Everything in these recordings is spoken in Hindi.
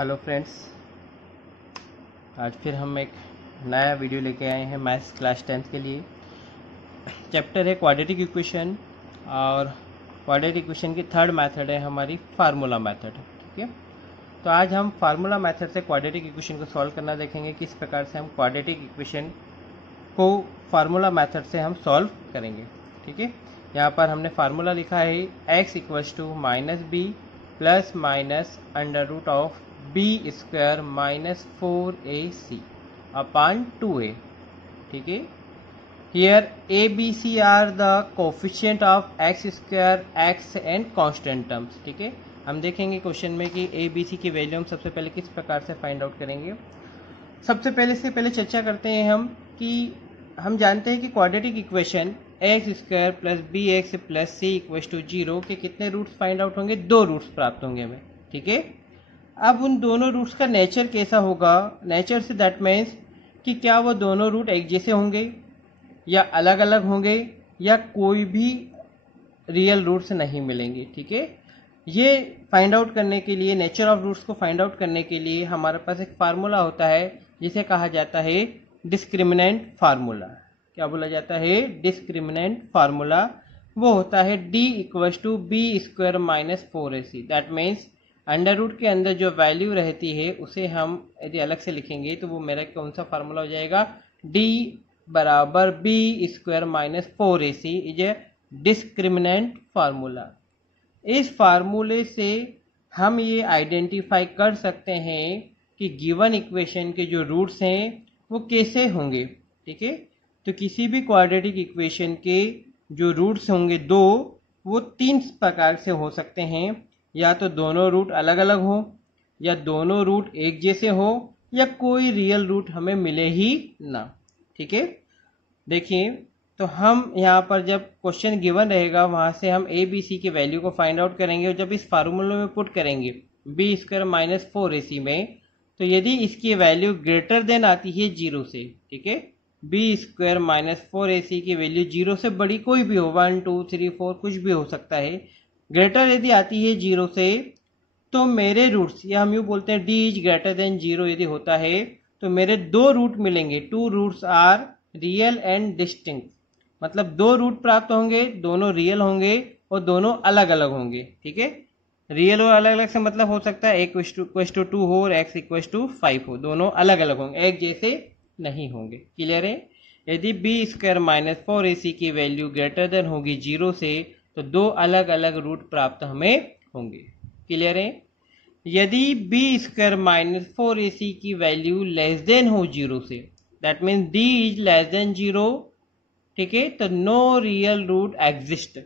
हेलो फ्रेंड्स, आज फिर हम एक नया वीडियो लेके आए हैं मैथ्स क्लास 10th के लिए। चैप्टर है क्वाड्रेटिक इक्वेशन और क्वाड्रेटिक इक्वेशन की थर्ड मेथड है हमारी फार्मूला मेथड। ठीक है, तो आज हम फार्मूला मेथड से क्वाड्रेटिक इक्वेशन को सॉल्व करना देखेंगे, किस प्रकार से हम क्वाड्रेटिक इक्वेशन को फार्मूला मेथड से हम सॉल्व करेंगे। ठीक है, यहाँ पर हमने फार्मूला लिखा है x equals to minus B plus minus under root of B square minus 4ac upon 2a। ठीक है, here a b c are the coefficient of x square x and constant terms. ठीक है, हम देखेंगे क्वेश्चन में कि a b c की वैल्यू हम सबसे पहले किस प्रकार से फाइंड आउट करेंगे। सबसे पहले चर्चा करते हैं हम कि हम जानते हैं कि quadratic equation X square plus B X plus C equal to 0 के कितने रूट्स फाइंड आउट होंगे, 2 रूट्स प्राप्त होंगे हमें। ठीक है, अब उन दोनों रूट्स का नेचर कैसा होगा, नेचर से दैट मीन्स कि क्या वो दोनों रूट एक जैसे होंगे या अलग अलग होंगे या कोई भी रियल रूट्स नहीं मिलेंगे। ठीक है, ये फाइंड आउट करने के लिए, नेचर ऑफ रूट्स को फाइंड आउट करने के लिए हमारे पास एक फार्मूला होता है जिसे कहा जाता है डिस्क्रिमिनेंट फार्मूला। क्या बोला जाता है? Discriminant formula. वो होता है d equal to B square minus 4ac। That means under root के अंदर जो वैल्यू रहती है उसे हम यदि अलग से लिखेंगे तो वो मेरा कौन सा फार्मूला हो जाएगा? d बराबर B square minus 4ac is a discriminant formula. इस फार्मूले से हम ये आइडेंटिफाई कर सकते हैं कि गिवन इक्वेशन के जो रूट्स हैं वो कैसे होंगे। ठीक है, तो किसी भी क्वाड्रेटिक इक्वेशन के जो रूट्स होंगे दो, वो 3 प्रकार से हो सकते हैं। या तो दोनों रूट अलग अलग हो, या दोनों रूट एक जैसे हो, या कोई रियल रूट हमें मिले ही ना। ठीक है, देखिए तो हम यहाँ पर जब क्वेश्चन गिवन रहेगा वहां से हम ए बी सी की वैल्यू को फाइंड आउट करेंगे और जब इस फार्मूले में पुट करेंगे बी स्क्वायर माइनस 4ac में, तो यदि इसकी वैल्यू ग्रेटर देन आती है 0 से, ठीक है, बी स्क्वायर माइनस 4ac की वैल्यू 0 से बड़ी कोई भी हो, 1 2 3 4 कुछ भी हो सकता है, ग्रेटर यदि आती है 0 से, तो मेरे रूट्स, या हम यूँ बोलते हैं d इज ग्रेटर देन 0 यदि होता है तो मेरे 2 रूट मिलेंगे। 2 roots are real and distinct, मतलब 2 रूट प्राप्त होंगे, दोनों रियल होंगे और दोनों अलग अलग होंगे। ठीक है, रियल और अलग अलग से मतलब हो सकता है x इक्वल्स टू 2 हो और x इक्वल्स टू 5 हो, दोनों अलग अलग होंगे, एक जैसे नहीं होंगे। क्लियर है? यदि बी स्क्वायर माइनस 4ac की वैल्यू ग्रेटर देन होगी 0 से, तो 2 अलग अलग रूट प्राप्त हमें होंगे। क्लियर है? यदि बी स्क्वायर माइनस 4ac की वैल्यू लेस देन हो 0 से, that means d is less than 0, ठीक है, तो नो रियल रूट एग्जिस्ट,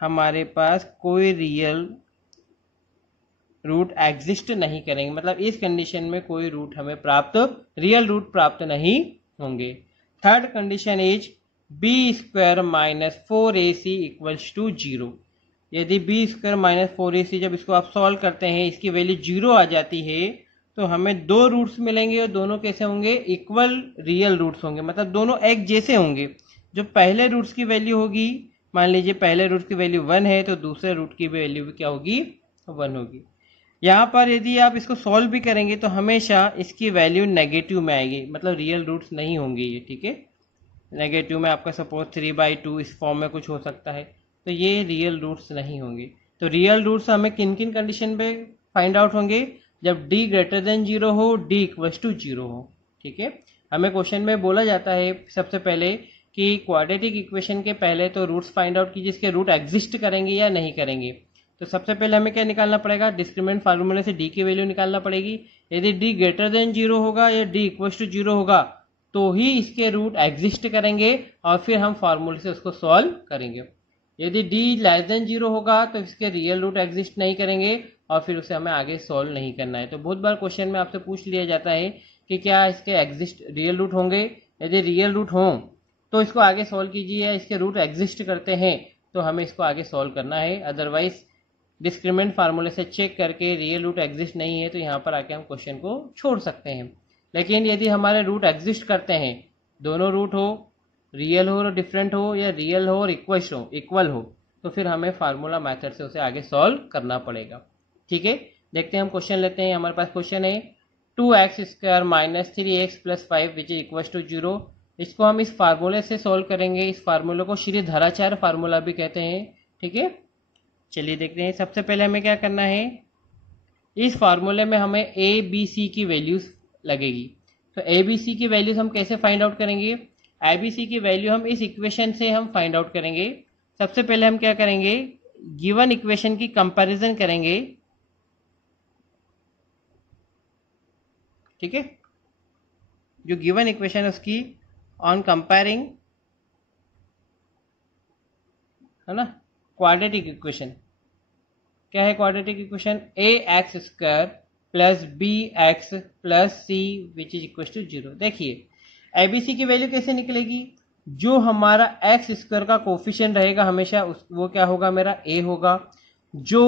हमारे पास कोई रियल रूट एग्जिस्ट नहीं करेंगे, मतलब इस कंडीशन में कोई रूट हमें प्राप्त, रियल रूट प्राप्त नहीं होंगे। Third condition is B square minus 4ac equals to 0। यदि बी स्क्वायर माइनस 4ac जब इसको आप सॉल्व करते हैं, इसकी वैल्यू 0 आ जाती है, तो हमें 2 रूट्स मिलेंगे और दोनों कैसे होंगे? इक्वल रियल रूट्स होंगे, मतलब दोनों एक जैसे होंगे। जो पहले रूट्स की वैल्यू होगी, मान लीजिए पहले रूट की वैल्यू 1 है, तो दूसरे रूट की वैल्यू भी क्या होगी? 1 होगी। यहाँ पर यदि आप इसको सॉल्व भी करेंगे तो हमेशा इसकी वैल्यू नेगेटिव में आएगी, मतलब रियल रूट्स नहीं होंगे ये। ठीक है, नेगेटिव में आपका सपोज 3/2 इस फॉर्म में कुछ हो सकता है, तो ये रियल रूट्स नहीं होंगे। तो रियल रूट्स हमें किन किन कंडीशन पे फाइंड आउट होंगे? जब d ग्रेटर देन 0 हो, d इक्वल्स टू 0 हो। ठीक है, हमें क्वेश्चन में बोला जाता है सबसे पहले कि क्वाड्रेटिक इक्वेशन के पहले तो रूट्स फाइंड आउट कीजिए, इसके रूट एग्जिस्ट करेंगे या नहीं करेंगे। तो सबसे पहले हमें क्या निकालना पड़ेगा? डिस्क्रिमिनेंट फार्मूले से d की वैल्यू निकालना पड़ेगी। यदि d ग्रेटर देन 0 होगा या d इक्वल्स टू 0 होगा तो ही इसके रूट एग्जिस्ट करेंगे और फिर हम फार्मूले से उसको सॉल्व करेंगे। यदि d लेस देन 0 होगा तो इसके रियल रूट एग्जिस्ट नहीं करेंगे और फिर उसे हमें आगे सॉल्व नहीं करना है। तो बहुत बार क्वेश्चन में आपसे पूछ लिया जाता है कि क्या इसके एग्जिस्ट रियल रूट होंगे? यदि रियल रूट हों तो इसको आगे सॉल्व कीजिए, या इसके रूट एग्जिस्ट करते हैं तो हमें इसको आगे सॉल्व करना है। अदरवाइज डिस्क्रिमिनेंट फार्मूले से चेक करके रियल रूट एग्जिस्ट नहीं है तो यहाँ पर आके हम क्वेश्चन को छोड़ सकते हैं। लेकिन यदि हमारे रूट एग्जिस्ट करते हैं, दोनों रूट हो, रियल हो और डिफरेंट हो, या रियल हो और इक्वल हो, तो फिर हमें फार्मूला मेथड से उसे आगे सॉल्व करना पड़ेगा। ठीक है, देखते हैं हम क्वेश्चन लेते हैं। हमारे पास क्वेश्चन है 2x² minus 3x plus 5 which is equal to 0। इसको हम इस फार्मूले से सोल्व करेंगे। इस फार्मूले को श्रीधराचार्य फार्मूला भी कहते हैं। ठीक है, चलिए देखते हैं। सबसे पहले हमें क्या करना है, इस फार्मूले में हमें ए बी सी की वैल्यूज लगेगी। तो ए बी सी की वैल्यूज हम कैसे फाइंड आउट करेंगे, ए बी सी की वैल्यू हम इस इक्वेशन से हम फाइंड आउट करेंगे। सबसे पहले हम क्या करेंगे, गिवन इक्वेशन की कंपैरिजन करेंगे। ठीक है, जो गिवन इक्वेशन है उसकी ऑन कंपेयरिंग, है ना, क्वाड्रेटिक इक्वेशन। क्या है quadratic equation, A X square plus B X plus C which is equal to 0। देखिए एबीसी की वैल्यू कैसे निकलेगी, जो हमारा एक्स स्क्वायर का कोफिशिएंट रहेगा हमेशा वो क्या होगा, मेरा ए होगा। जो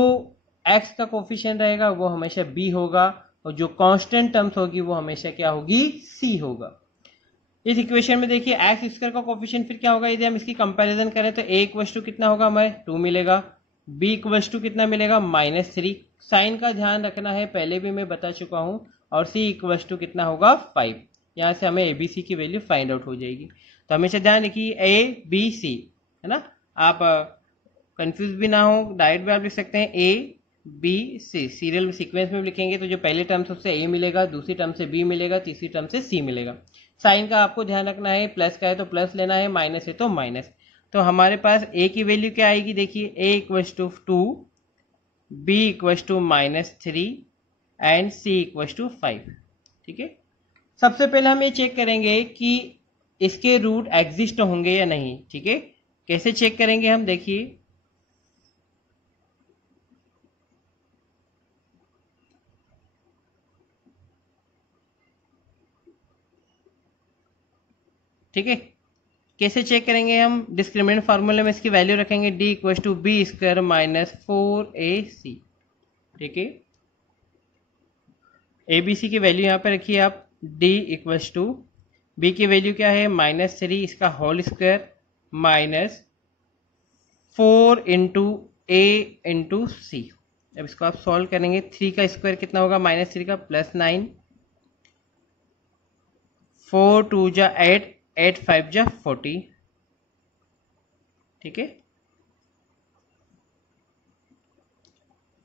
एक्स का कोफिशिएंट रहेगा वो हमेशा बी होगा, और जो कांस्टेंट टर्म्स होगी वो हमेशा क्या होगी, सी होगा। इस इक्वेशन में देखिए एक्स स्क्वायर का कोफिशिएंट फिर क्या होगा, यदि हम इसकी कंपैरिजन करें तो ए इक्वल टू कितना होगा, हमें 2 मिलेगा। बी इक्वल टू कितना मिलेगा, -3। साइन का ध्यान रखना है, पहले भी मैं बता चुका हूं। और सी इक्वल टू कितना होगा, 5। यहां से हमें एबीसी की वैल्यू फाइंड आउट हो जाएगी। तो हमेशा ध्यान रखिए ए बी सी, है ना, आप कंफ्यूज भी ना हो, डायरेक्ट भी आप लिख सकते हैं A B C. Serial sequence में लिखेंगे तो जो पहले टर्म से उससे ए मिलेगा, दूसरी टर्म से बी मिलेगा, तीसरी टर्म से सी मिलेगा। साइन का आपको ध्यान रखना है, प्लस का है तो प्लस लेना है, माइनस है तो माइनस। तो हमारे पास ए की वैल्यू क्या आएगी, देखिए A equal to 2, B equal to -3 and C equal to 5। ठीक है, सबसे पहले हम ये चेक करेंगे कि इसके रूट एग्जिस्ट होंगे या नहीं। ठीक है, कैसे चेक करेंगे हम, देखिए ठीक है, कैसे चेक करेंगे हम, डिस्क्रिमिनेंट फार्मूले में इसकी वैल्यू रखेंगे D equal to B square minus 4ac। ठीक है, एबीसी की वैल्यू यहां पर रखिए आप, डी इक्वल टू बी की वैल्यू क्या है, -3, इसका होल स्क्वायर माइनस 4 इंटू ए इंटू सी। अब इसको आप सॉल्व करेंगे, 3 का स्क्वायर कितना होगा, -3 का +9, 4 2 जा 8, 8 5 जा 40। ठीक है,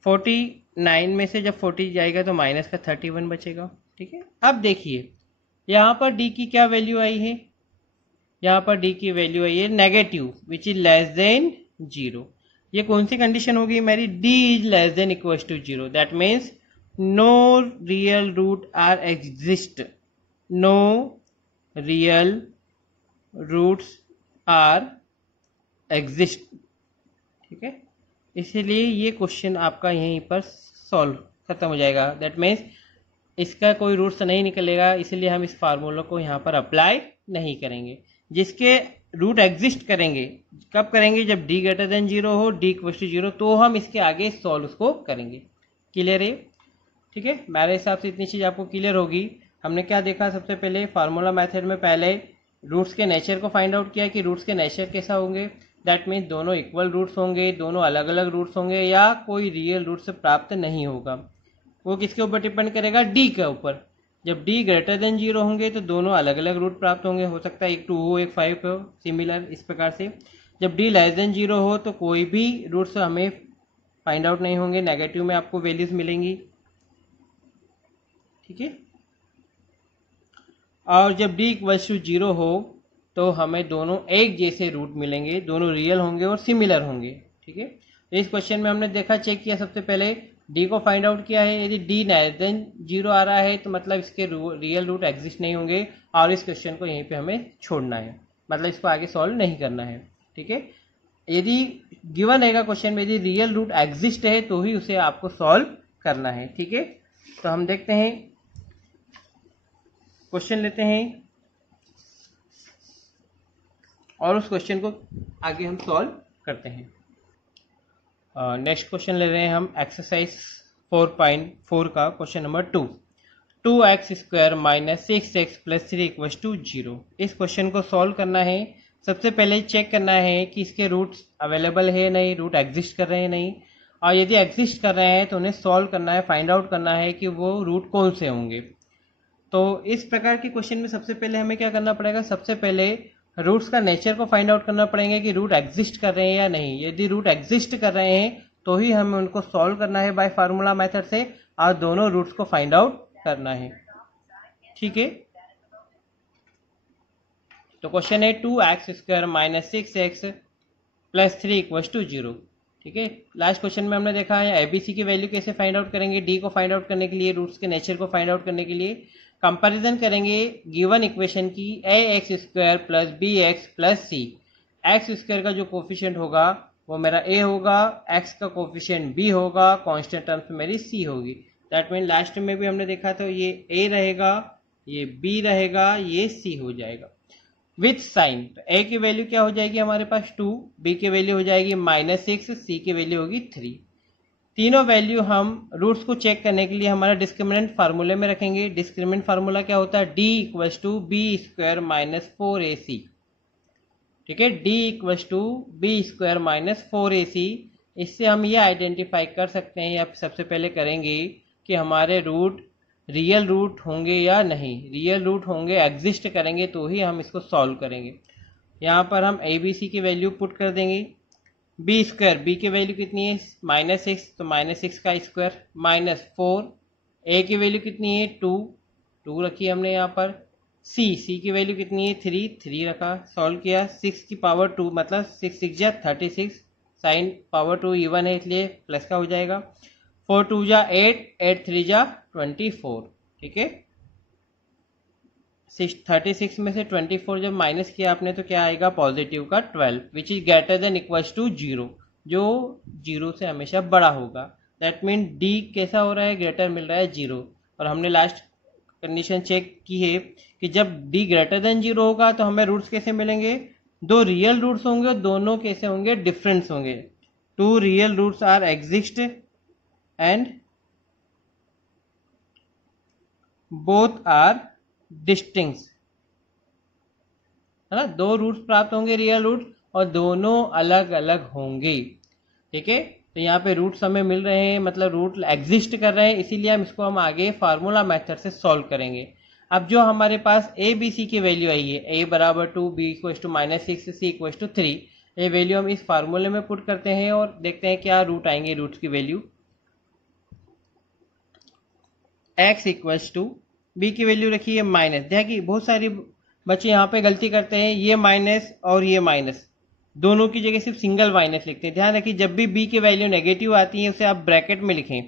49 में से जब 40 जाएगा तो माइनस का 31 बचेगा। ठीक है, अब देखिए यहां पर डी की क्या वैल्यू आई है, यहां पर डी की वैल्यू आई है negative which is less than 0। ये कौन सी कंडीशन होगी मेरी, D is less than equal to 0। That means no real root are exist, no real roots are exist. ठीक है, इसीलिए ये क्वेश्चन आपका यहीं पर सॉल्व खत्म हो जाएगा। दैट मीन्स इसका कोई रूट्स नहीं निकलेगा, इसलिए हम इस फार्मूला को यहाँ पर अप्लाई नहीं करेंगे। जिसके रूट एग्जिस्ट करेंगे, कब करेंगे, जब d ग्रेटर देन 0 हो, d इक्वल टू 0, तो हम इसके आगे सॉल्व उसको करेंगे। क्लियर है, ठीक है, मेरे हिसाब से इतनी चीज़ आपको क्लियर होगी। हमने क्या देखा, सबसे पहले फार्मूला मेथड में पहले रूट्स के नेचर को फाइंड आउट किया कि रूट्स के नेचर कैसा होंगे। दैट मीन्स दोनों इक्वल रूट्स होंगे, दोनों अलग अलग रूट्स होंगे, या कोई रियल रूट से प्राप्त नहीं होगा। वो किसके ऊपर डिपेंड करेगा, डी के ऊपर। जब डी ग्रेटर देन 0 होंगे तो दोनों अलग अलग रूट प्राप्त होंगे, हो सकता है एक 2 हो एक 5 हो, सिमिलर इस प्रकार से। जब डी लेस देन 0 हो तो कोई भी रूट्स हमें फाइंड आउट नहीं होंगे, नेगेटिव में आपको वैल्यूज मिलेंगी। ठीक है, और जब डी इक्वल टू 0 हो तो हमें दोनों एक जैसे रूट मिलेंगे, दोनों रियल होंगे और सिमिलर होंगे। ठीक है, इस क्वेश्चन में हमने देखा, चेक किया, सबसे पहले डी को फाइंड आउट किया है। यदि डी लेस देन 0 आ रहा है तो मतलब इसके रियल रूट एग्जिस्ट नहीं होंगे, और इस क्वेश्चन को यहीं पे हमें छोड़ना है, मतलब इसको आगे सॉल्व नहीं करना है। ठीक है, यदि गिवन रहेगा क्वेश्चन में, यदि रियल रूट एग्जिस्ट है तो ही उसे आपको सॉल्व करना है। ठीक है, तो हम देखते हैं, क्वेश्चन लेते हैं और उस क्वेश्चन को आगे हम सॉल्व करते हैं। नेक्स्ट क्वेश्चन ले रहे हैं हम एक्सरसाइज 4.4 का question number 2। 2x square minus 6x plus 3 equal to 0। इस क्वेश्चन को सॉल्व करना है। सबसे पहले चेक करना है कि इसके रूट्स अवेलेबल है नहीं, रूट एग्जिस्ट कर रहे हैं नहीं, और यदि एग्जिस्ट कर रहे हैं तो उन्हें सॉल्व करना है, फाइंड आउट करना है कि वो रूट कौन से होंगे। तो इस प्रकार के क्वेश्चन में सबसे पहले हमें क्या करना पड़ेगा, सबसे पहले रूट्स का नेचर को फाइंड आउट करना पड़ेगा कि रूट एग्जिस्ट कर रहे हैं या नहीं। यदि रूट एग्जिस्ट कर रहे हैं तो ही हमें उनको सॉल्व करना है बाय फार्मूला मेथड से, और दोनों रूट्स को फाइंड आउट करना है। ठीक है, तो क्वेश्चन है 2x² - 6x + 3 = 0। ठीक है, लास्ट क्वेश्चन में हमने देखा है एबीसी की वैल्यू कैसे फाइंड आउट करेंगे, डी को फाइंड आउट करने के लिए, रूट्स के नेचर को फाइंड आउट करने के लिए कंपैरिजन करेंगे गिवन इक्वेशन की ax² + bx + c। x² का जो कोफिशिएंट होगा वो मेरा a होगा, x का कोफिशिएंट b होगा, कांस्टेंट टर्म्स में मेरी c होगी। दैट मीन लास्ट में भी हमने देखा तो ये a रहेगा, ये b रहेगा, ये c हो जाएगा विथ साइन। a की वैल्यू क्या हो जाएगी हमारे पास 2, b की वैल्यू हो जाएगी -6, c की वैल्यू होगी 3। तीनों वैल्यू हम रूट्स को चेक करने के लिए हमारा डिस्क्रिमिनेंट फार्मूले में रखेंगे। डिस्क्रिमिनेंट फार्मूला क्या होता है, d = b² - 4ac। ठीक है, d = b² - 4ac। इससे हम ये आइडेंटिफाई कर सकते हैं या सबसे पहले करेंगे कि हमारे रूट रियल रूट होंगे या नहीं। रियल रूट होंगे, एग्जिस्ट करेंगे तो ही हम इसको सॉल्व करेंगे। यहाँ पर हम ABC की वैल्यू पुट कर देंगे। b² b की वैल्यू कितनी है -6, तो -6 का स्क्वायर -4। a की वैल्यू कितनी है 2 रखी हमने यहाँ पर। c की वैल्यू कितनी है 3 रखा, सॉल्व किया। 6 की पावर 2 मतलब 6 6 जा 36, साइन पावर 2 इवन है इसलिए प्लस का हो जाएगा। 4 2 जा 8, 8 3 जा 24। ठीक है, 36 में से 24 जब माइनस किया आपने तो क्या आएगा, पॉजिटिव का 12, which is greater than equals to 0, जो 0 से हमेशा बड़ा होगा। दैट मीन डी कैसा हो रहा है, ग्रेटर मिल रहा है 0। और हमने लास्ट कंडीशन चेक की है कि जब डी ग्रेटर देन 0 होगा तो हमें रूट्स कैसे मिलेंगे, दो रियल रूट्स होंगे, दोनों कैसे होंगे, डिफरेंस होंगे। 2 real roots are exist and both are distinct, है ना। 2 रूट्स प्राप्त होंगे रियल रूट, और दोनों अलग अलग होंगे। ठीक है, तो यहाँ पे रूट्स हमें मिल रहे हैं, मतलब रूट एग्जिस्ट कर रहे हैं, इसीलिए हम आगे फार्मूला मेथड से सॉल्व करेंगे। अब जो हमारे पास ए बी सी की वैल्यू आई है, a = 2, b = -6, c = 3, ये वैल्यू हम इस फार्मूले में पुट करते हैं और देखते हैं क्या रूट आएंगे। रूट्स की वैल्यू x = b की वैल्यू रखी है माइनस। देखिए बहुत सारी बच्चे यहाँ पे गलती करते हैं, ये माइनस और ये माइनस, दोनों की जगह सिर्फ सिंगल माइनस लिखते हैं। ध्यान रखिए जब भी b की वैल्यू नेगेटिव आती है उसे आप ब्रैकेट में लिखें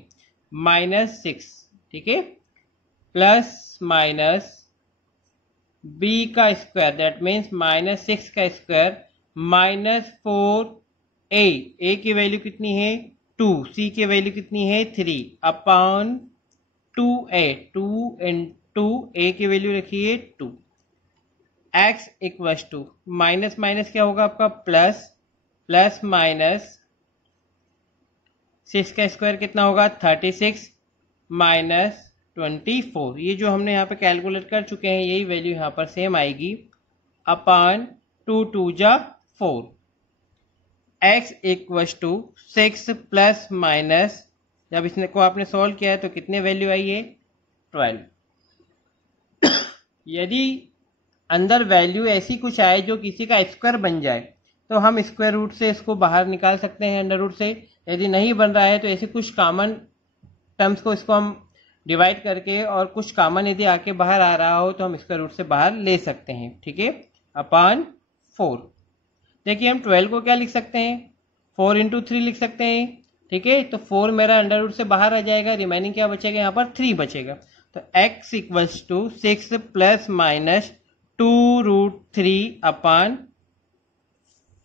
-6। ठीक है, प्लस माइनस b का स्क्वायर, दैट मीन्स -6 का स्क्वायर -4a। a की वैल्यू कितनी है 2, c की वैल्यू कितनी है 3 अपॉन 2a। 2 इंटू a की वैल्यू रखिए 2। x = माइनस माइनस क्या होगा आपका प्लस, प्लस माइनस 6 का स्क्वायर कितना होगा 36 माइनस 24। ये जो हमने यहाँ पे कैलकुलेट कर चुके हैं यही वैल्यू यहाँ पर सेम आएगी अपॉन 2 2 जा 4। x = 6 प्लस माइनस, जब इसने को आपने सॉल्व किया है तो कितने वैल्यू आई है 12। यदि अंदर वैल्यू ऐसी कुछ आए जो किसी का स्क्वायर बन जाए तो हम स्क्वायर रूट से इसको बाहर निकाल सकते हैं अंडर रूट से। यदि नहीं बन रहा है तो ऐसे कुछ कॉमन टर्म्स को इसको हम डिवाइड करके, और कुछ कॉमन यदि आके बाहर आ रहा हो तो हम स्क्वायर रूट से बाहर ले सकते हैं। ठीक है, अपॉन 4। देखिए हम 12 को क्या लिख सकते हैं, 4 × 3 लिख सकते हैं। ठीक है, तो 4 मेरा अंडर रूट से बाहर आ जाएगा, रिमेनिंग क्या बचेगा यहाँ पर 3 बचेगा। तो x = 6 प्लस माइनस 2√3 अपॉन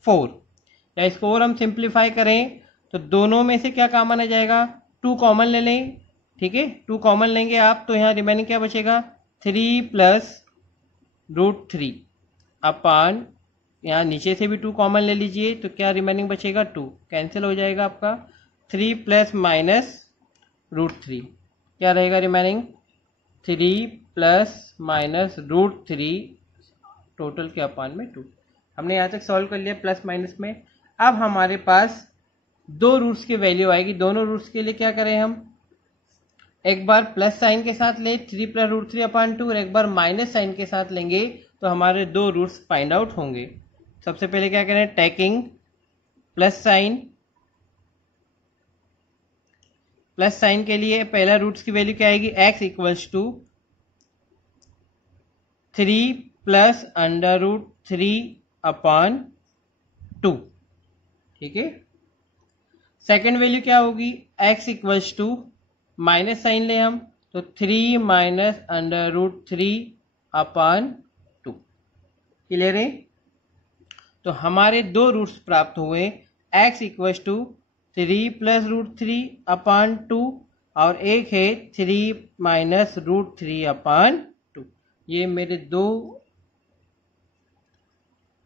4। या इसको और हम सिंप्लीफाई करें तो दोनों में से क्या कॉमन आ जाएगा, 2 कॉमन ले लें। ठीक है, 2 कॉमन लेंगे आप तो यहाँ रिमेनिंग क्या बचेगा 3 प्लस √3 अपॉन, यहाँ नीचे से भी 2 कॉमन ले लीजिए तो क्या रिमेनिंग बचेगा 2, कैंसिल हो जाएगा आपका। 3 प्लस माइनस √3 क्या रहेगा रिमेनिंग 3 प्लस माइनस √3 टोटल के अपॉन में 2। हमने यहाँ तक सॉल्व कर लिया प्लस माइनस में। अब हमारे पास दो रूट्स की वैल्यू आएगी। दोनों रूट्स के लिए क्या करें हम, एक बार प्लस साइन के साथ ले 3 + √3/2 और एक बार माइनस साइन के साथ लेंगे तो हमारे दो रूट्स फाइंड आउट होंगे। सबसे पहले क्या करें, टेकिंग प्लस साइन के लिए पहला रूट्स की वैल्यू क्या आएगी, x = 3 + √3/2, ठीक है। सेकेंड वैल्यू क्या होगी, x = माइनस साइन ले हम तो 3 - √3/2, क्लियर है। तो हमारे दो रूट्स प्राप्त हुए, x = 3 + √3/2 और एक है 3 - √3/2। ये मेरे दो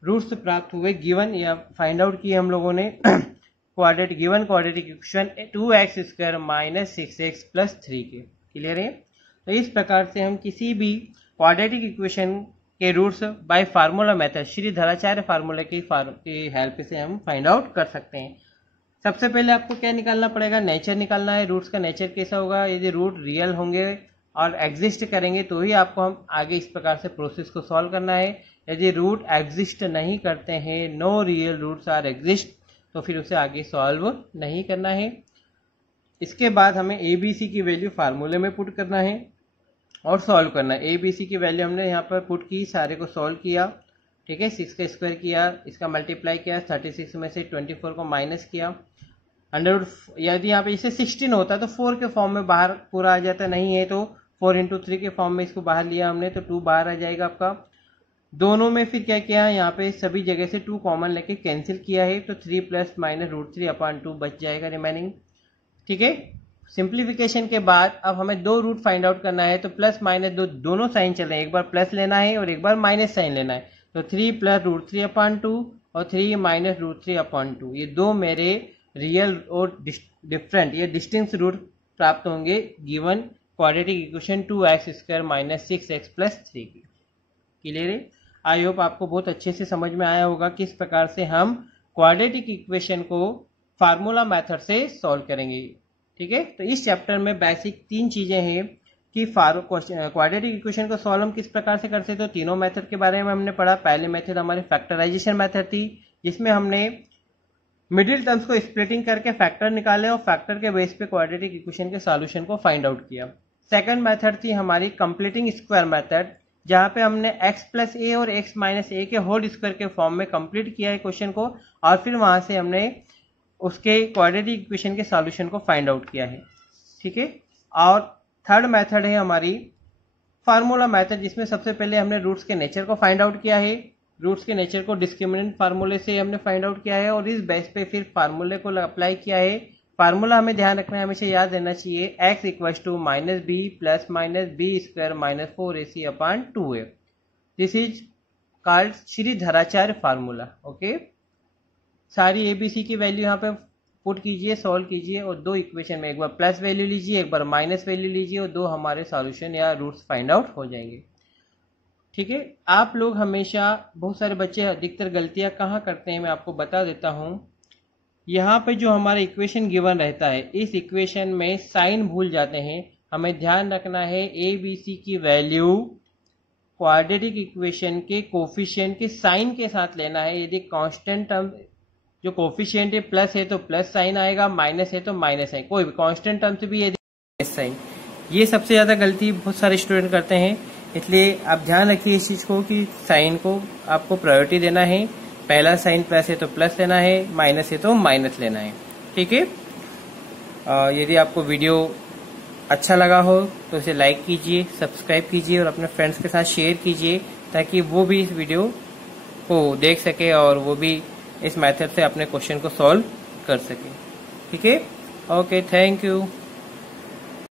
रूट्स प्राप्त हुए गिवन या फाइंड आउट किए हम लोगों ने given quadratic equation 2x² - 6x + 3 के, क्लियर है। तो इस प्रकार से हम किसी भी क्वाड्रेटिक इक्वेशन के roots by formula method, Shridharacharya formula की हेल्प से हम फाइंड आउट कर सकते हैं। सबसे पहले आपको क्या निकालना पड़ेगा, नेचर निकालना है। रूट्स का नेचर कैसा होगा, यदि रूट रियल होंगे और एग्जिस्ट करेंगे तो ही आपको हम आगे इस प्रकार से प्रोसेस को सॉल्व करना है। यदि रूट एग्जिस्ट नहीं करते हैं, no real roots are exist, तो फिर उसे आगे सॉल्व नहीं करना है। इसके बाद हमें ABC की वैल्यू फार्मूले में पुट करना है और सॉल्व करना है। ABC की वैल्यू हमने यहाँ पर पुट की, सारे को सॉल्व किया, ठीक है। 6 का स्क्वायर किया, इसका मल्टीप्लाई किया, 36 में से 24 को माइनस किया, यदि यहाँ पे इसे 16 होता तो 4 के फॉर्म में बाहर पूरा आ जाता, नहीं है तो 4 × 3 के फॉर्म में इसको बाहर लिया हमने तो 2 बाहर आ जाएगा आपका। दोनों में फिर क्या किया, यहाँ पे सभी जगह से 2 कॉमन लेके कैंसिल किया है तो 3 + -√3/2 बच जाएगा रिमेनिंग, ठीक है। सिंप्लीफिकेशन के बाद अब हमें दो रूट फाइंड आउट करना है तो प्लस माइनस दोनों साइन चल रहे हैं, एक बार प्लस लेना है और एक बार माइनस साइन लेना है। तो 3 + √3/2 और 3 - √3/2, ये दो मेरे रियल और डिफरेंट ये डिस्टिंक्ट रूट प्राप्त होंगे given quadratic equation 2x² - 6x + 3 की, क्लियर है। आई होप आपको बहुत अच्छे से समझ में आया होगा किस प्रकार से हम क्वाड्रेटिक इक्वेशन को फार्मूला मेथड से सॉल्व करेंगे, ठीक है। तो इस चैप्टर में बेसिक 3 चीजें हैं कि क्वाड्रेटिक इक्वेशन को सॉल्व हम किस प्रकार से करते, तो तीनों मेथड के बारे में हमने पढ़ा। पहले मेथड हमारी फैक्टराइजेशन मेथड थी, जिसमें हमने मिडिल टर्म्स को स्प्लिटिंग करके फैक्टर निकाले और फैक्टर के बेस पे क्वाड्रेटिक इक्वेशन के सॉल्यूशन को फाइंड आउट किया। सेकंड मेथड थी हमारी कंप्लीटिंग स्क्वायर मेथड, जहां पे हमने x + a और x - a के होल स्क्वायर के फॉर्म में कंप्लीट किया है क्वेश्चन को और फिर वहां से हमने उसके क्वाड्रेटिक इक्वेशन के सॉल्यूशन को फाइंड आउट किया है, ठीक है। और थर्ड मेथड है हमारी फार्मूला मेथड, जिसमें सबसे पहले हमने रूट्स के नेचर को फाइंड आउट किया है। रूट्स के नेचर को डिस्क्रिमिनेंट फार्मूले से हमने फाइंड आउट किया है और इस बेस पे फिर फार्मूले को अप्लाई किया है। फार्मूला हमें ध्यान रखना है, हमेशा याद रहना चाहिए, x = -b + -b² - 4ac/2 है। This is called Shridharacharya formula, okay. सारी ABC की वैल्यू यहाँ पे पुट कीजिए, सॉल्व कीजिए और दो इक्वेशन में एक बार प्लस वैल्यू लीजिए, एक बार माइनस वैल्यू लीजिए और दो हमारे सॉल्यूशन या रूट्स फाइंड आउट हो जाएंगे, ठीक है। आप लोग हमेशा, बहुत सारे बच्चे अधिकतर गलतियां कहाँ करते हैं मैं आपको बता देता हूँ। यहाँ पे जो हमारा इक्वेशन गिवन रहता है, इस इक्वेशन में साइन भूल जाते हैं। हमें ध्यान रखना है ABC की वैल्यू क्वाड्रेटिक इक्वेशन के कोफिशिएंट के साइन के साथ लेना है। यदि कांस्टेंट टर्म जो कोफिशिएंट है प्लस है तो प्लस साइन आएगा, माइनस है तो माइनस है, कोई भी कांस्टेंट टर्म से भी यदि माइनस साइन। ये सबसे ज्यादा गलती बहुत सारे स्टूडेंट करते हैं, इसलिए आप ध्यान रखिए इस चीज को कि साइन को आपको प्रायोरिटी देना है। पहला साइन प्लस है तो प्लस लेना है, माइनस है तो माइनस लेना है, ठीक है। यदि आपको वीडियो अच्छा लगा हो तो इसे लाइक कीजिए, सब्सक्राइब कीजिए और अपने फ्रेंड्स के साथ शेयर कीजिए ताकि वो भी इस वीडियो को देख सके और वो भी इस मेथड से अपने क्वेश्चन को सॉल्व कर सके, ठीक है। Okay, thank you.